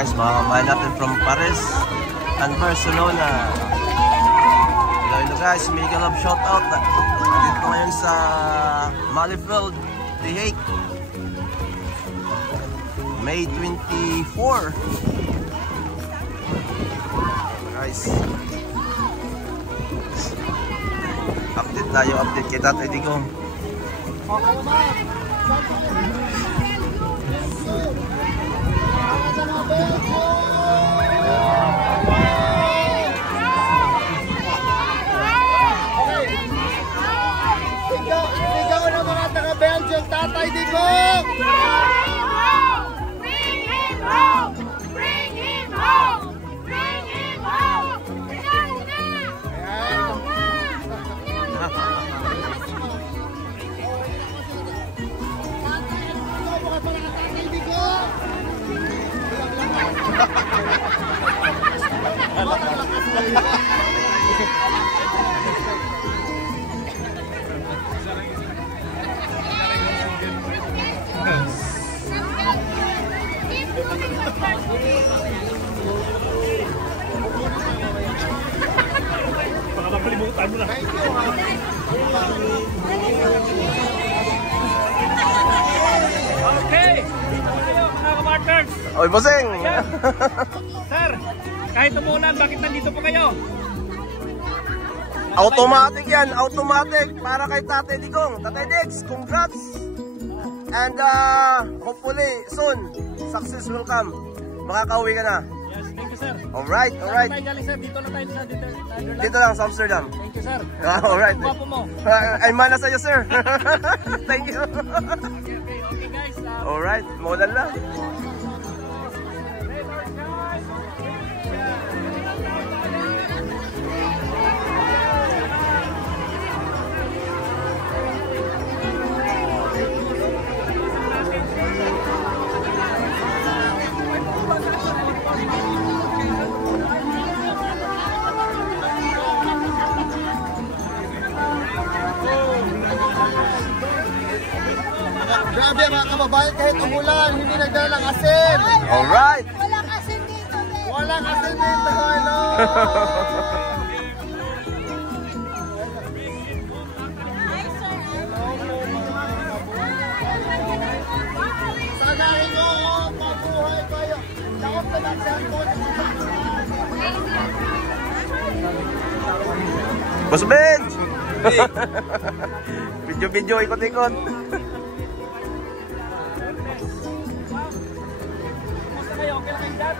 Guys, mga kabayan natin from Paris and Barcelona. Hello guys, mega love shoutout. Nandito ngayon sa Malieveld, The Hague. May 24. Guys, update tayo, update kay Tatay Digong. Sigaw ng mga taga-Belgium, Tatay Digong! Bring him home! Bring him home! Bring him home! Baka makalimutan mo na. Okay! Dito kayo mga kamarters! Oy, bossing! Sir, kahit umulan, bakit nandito po kayo? Automatic yan, automatic para kay Tatay Digong. Tatay Diggs, congrats! And hopefully soon, success will come. Makakauwi ka na. Yes, thank you sir. Alright, alright. Saan tayo galing sir? Dito na tayo sa Dito lang sa Amsterdam. Thank you sir. Alright. Guwapo mo. Ay mana sa'yo sir. Thank you. Okay guys. Alright, modal lang. Grabe mga kababayan, kahit umulan, hindi nagdala ng asin! Alright. Walang asin dito, babe. Walang asin dito, hello! Sanahin mo, mabuhay kayo! Takot na ng cellphone! Boss Benj! Video-video, ikot-ikot. Okay lang kayo dad?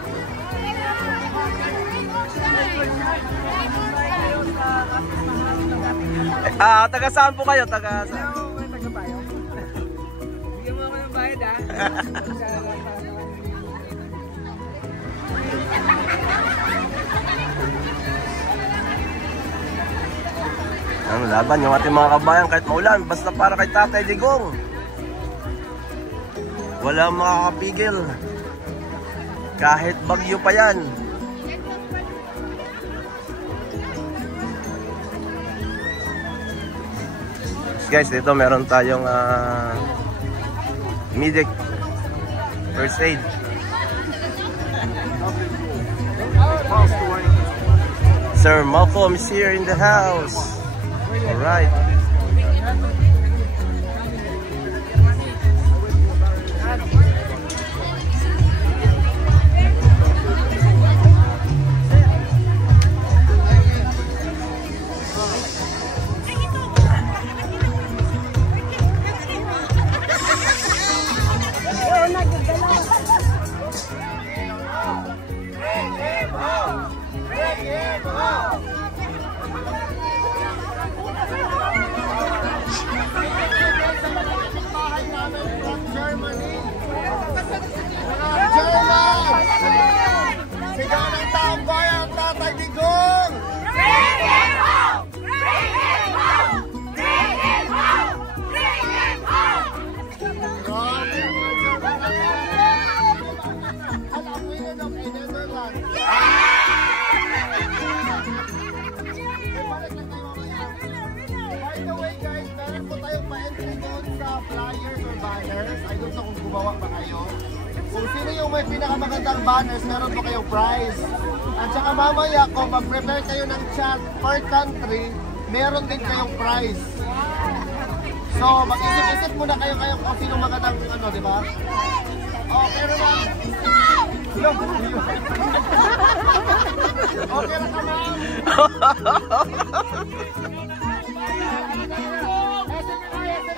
Taga saan po kayo? Taga saan? Bigyan mo ako ng bayad ha. Ang laban yung ating mga kabayan kahit maulan, basta para kay Tatay Digong. Walang makakapigil. Kahit bagyo pa yan. Guys, dito meron tayong medic first aid. Sir Malcolm is here in the house. Alright. Sigaw ng taong bayan, Tatay Digong! Bring him home! Bring him home! Bring him home! Bring him home! Grabe mga Ang winner of the Netherlands. Balik lang tayo mamaya. By the way guys, meron po tayong pa-entry doon sa flyers or banners. I don't know kung gumawa pa kayo. kung sino yung may pinakamagandang banners, meron po kayong prize. At saka mamaya, kung mag-prepare kayo ng chat per country, meron din kayong prize. So, mag-isip-isip muna kayo kung sino magandang ano, di ba? Okay naman. Okay na ka, ma'am.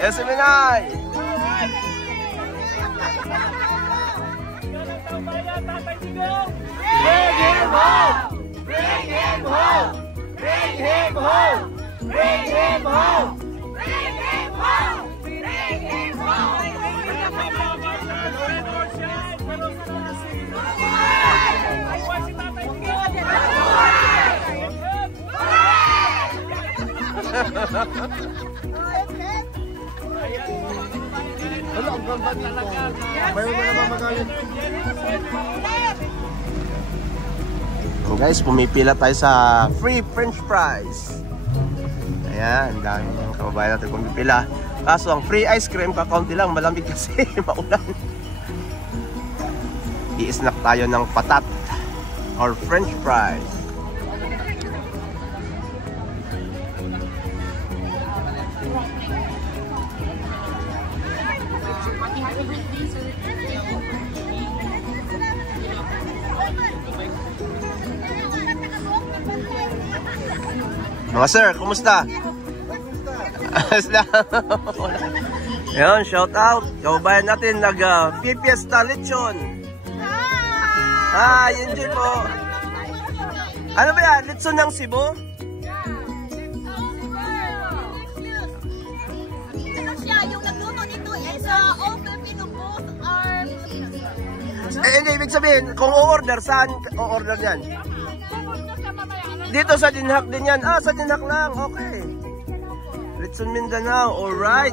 SMNI! Bring him home! Bring him home! Bring him home! Bring him home! Bring him home! Bring him home! Wala, ang ganda dito. Mayroon na naman magalit. Guys, pumipila tayo sa free french fries. Ayan, dami ng kababayan natin pumipila. Kaso ang free ice cream, kakaunti lang, malamig kasi maulan. I-snack tayo ng patat or french fries. Mga sir, kumusta? Ayan, shout out. Kababayan natin nag-Fiesta Lechon. Hi, enjoy po. Ano ba yan? Lechon ng Cebu? Ano siya? Yung nagluto nito is all Filipino booth are... Hindi, ibig sabihin, kung o-order, saan o-order yan? Dito sa Dinhak din yan. Ah, sa Dinhak lang. Okay. Lechon Mindanao. Alright.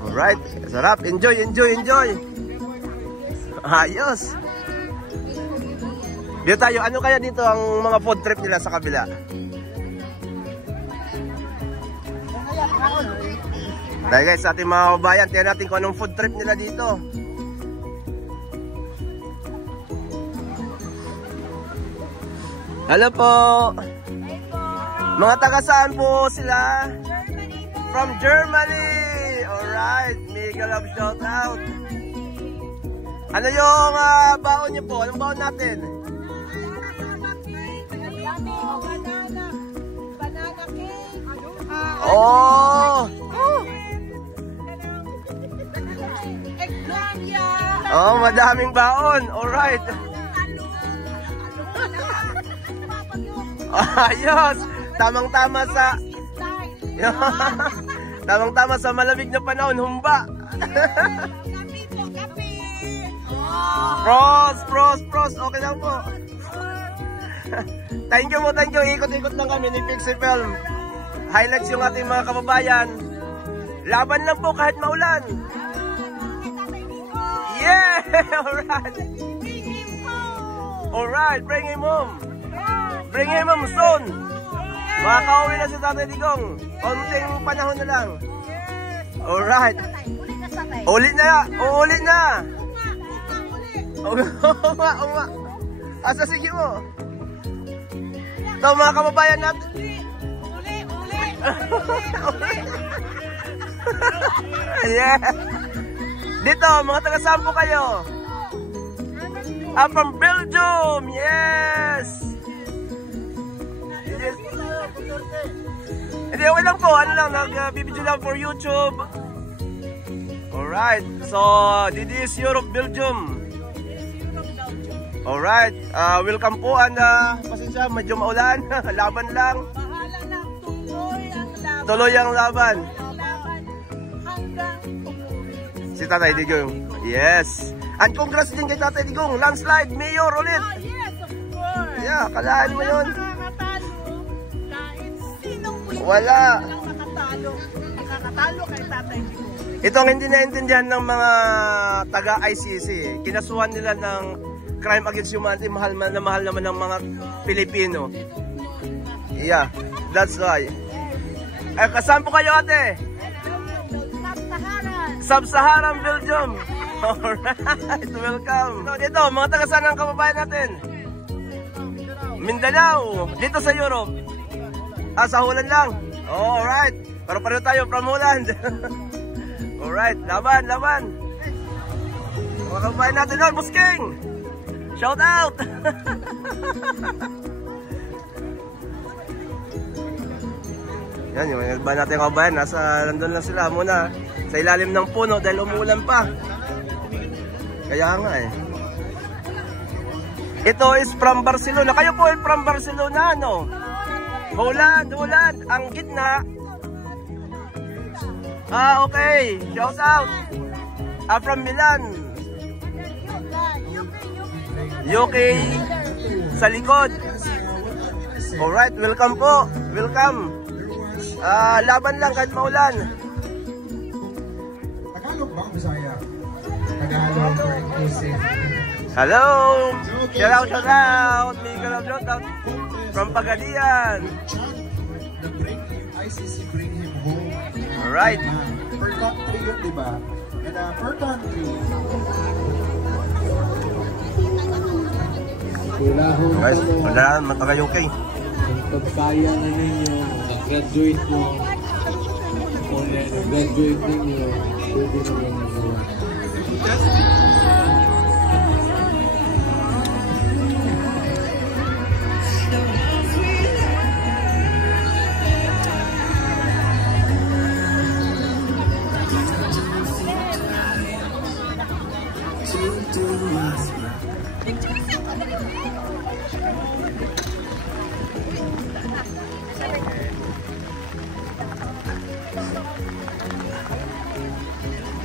Alright. Sarap. Enjoy, enjoy, enjoy. Ayos. Dito tayo. Ano kaya dito ang mga food trip nila sa kabila? Dahil guys, sa ating mga kabayan, tiyan natin kung anong food trip nila dito. Hello po. Mga taga saan po sila? From Germany. Alright, mega love shout out. Ano yung baon niyo po? Anong baon natin? Banana cake. Oh! Oh, madaming baon. Alright. Ayos! Tamang-tama sa... Tamang-tama sa malamig na panahon, humba! Pros! Pros! Pros! Okay lang po! Thank you po, thank you! Ikot-ikot lang kami ni Pixie Film. Highlights yung ating mga kababayan. Laban lang po kahit maulan! Yeah! Alright! Alright, bring him home! Bring him home soon! Makakauwi na si Tatay Digong. Konting panahon na lang. Alright. Ulit na! Uulit na! Uma! Asa sige mo? Ito mga kababayan natin. Yeah! Dito, mga taga-saan po kayo? I'm from Belgium! Yes! Hindi, okay lang po. Ano lang, nag-video lang for YouTube. Alright. So, this is Europe, Belgium. Alright. Welcome po. And, pasensya, medyo maulan. Laban lang. Bahala lang. Tuloy ang laban. Tuloy ang laban. Hanggang tumuloy. Si Tatay Digong. Yes. And congrats din kay Tatay Digong. Landslide, mayor ulit. Oh, yes, of course. Yeah, kalaan mo yun. Wala. Nakakatalo kay Tatay Digong. Ito ang hindi naintindihan ng mga taga-ICC. Kinasuhan nila ng crime against humanity. Mahal naman ng mga Pilipino. Yeah, that's why. Ay, kasaan po kayo ate? Sub-Saharan. Sub-Saharan Belgium. Alright, welcome. Dito, mga taga saan ang kababayan natin? Mindanao. Dito sa Europe. Sa Holland lang. Alright. Pero pareho tayo from Holland. Alright, laban. Mga kababayan natin doon, Busking. Shout out. Yan, yung iba natin kababayan, nandun lang sila muna sa ilalim ng puno dahil umulan pa. Kaya nga eh. Ito is from Barcelona. Kayo po ay from Barcelona, no? Holland. Ang gitna. Okay. Shout out. From Milan. UK sa likod. Alright, welcome po. Welcome. Laban lang kahit maulan. Tagalog ba? Bisaya? Tagalog for inclusive. Hello! Shout out! Miguel of shout out from Pagadian. ICC bring him home. Alright. Per country yun, di ba? And per country. Guys, wala naman taga-UK. Ang pagkaya na ninyo, nag-graduate mo, kung nag-graduate ninyo, pwede naman nagawa.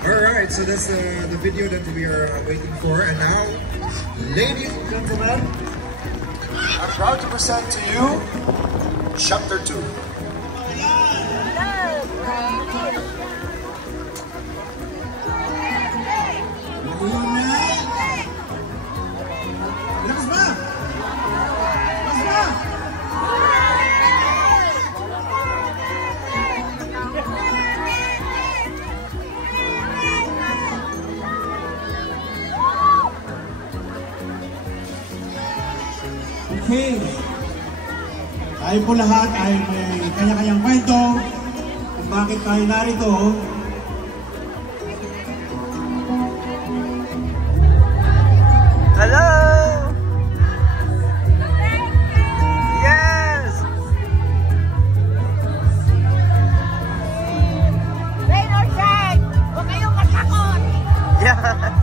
Alright, so that's the video that we are waiting for. And now, ladies and gentlemen, I'm proud to present to you Chapter 2. Okay. Tayo po lahat ay may kanya-kanyang kwento kung bakit tayo narito. Hello! Yes! Rain or shine, huwag kayong matakot. Yeah!